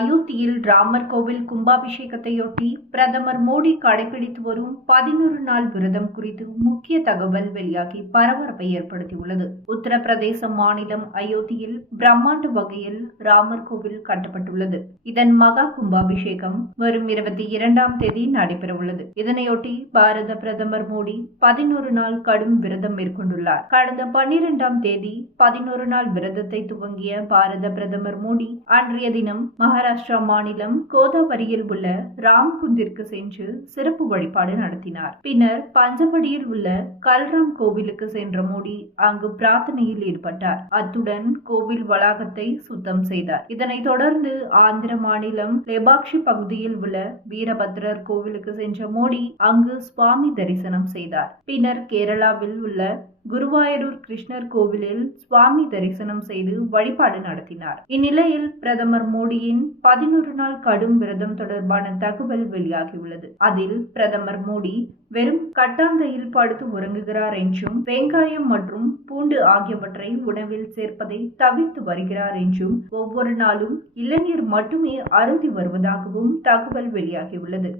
அயோத்தியில் ராமர் கோவில் கும்பாபிஷேகத்தையொட்டி பிரதமர் மோடி கடைபிடித்து வரும் பதினொரு நாள் விரதம் குறித்து முக்கிய தகவல் வெளியாகி பரபரப்பை ஏற்படுத்தியுள்ளது. உத்தரப்பிரதேச மாநிலம் அயோத்தியில் பிரம்மாண்ட வகையில் ராமர் கோவில் கட்டப்பட்டுள்ளது. இதன் மகா கும்பாபிஷேகம் வரும் இருபத்தி இரண்டாம் தேதி நடைபெறவுள்ளது. இதனையொட்டி பாரத பிரதமர் மோடி பதினோரு நாள் கடும் விரதம் மேற்கொண்டுள்ளார். கடந்த பன்னிரெண்டாம் தேதி பதினோரு நாள் விரதத்தை துவங்கிய பாரத பிரதமர் மோடி அன்றைய தினம் மகாராஷ்டிரா மாநிலம் கோதாவரியில் உள்ள ராம்குந்திற்கு சென்று சிறப்பு வழிபாடு நடத்தினார். பின்னர் பஞ்சபடியில் உள்ள கல்ராம் கோவிலுக்கு சென்ற மோடி அங்கு பிரார்த்தனையில் ஈடுபட்டார். அத்துடன் கோவில் வளாகத்தை சுத்தம் செய்தார். இதனைத் தொடர்ந்து ஆந்திர மாநிலம் லெபாக்ஷி பகுதியில் உள்ள வீரபத்ரர் கோவிலுக்கு சென்ற மோடி அங்கு சுவாமி தரிசனம் செய்தார். பின்னர் கேரளாவில் உள்ள குருவாயூர் கிருஷ்ணர் கோவிலில் சுவாமி தரிசனம் செய்து வழிபாடு நடத்தினார். இந்நிலையில் பிரதமர் மோடியின் பதினொரு நாள் கடும் விரதம் தொடர்பான தகவல் வெளியாகியுள்ளது. அதில் பிரதமர் மோடி வெறும் கட்டாந்தையில் படுத்து உறங்குகிறார் என்றும் வெங்காயம் மற்றும் பூண்டு ஆகியவற்றை உணவில் சேர்ப்பதை தவிர்த்து வருகிறார் என்றும் ஒவ்வொரு நாளும் இளநீர் மட்டுமே அருந்தி வருவதாகவும் தகவல் வெளியாகியுள்ளது.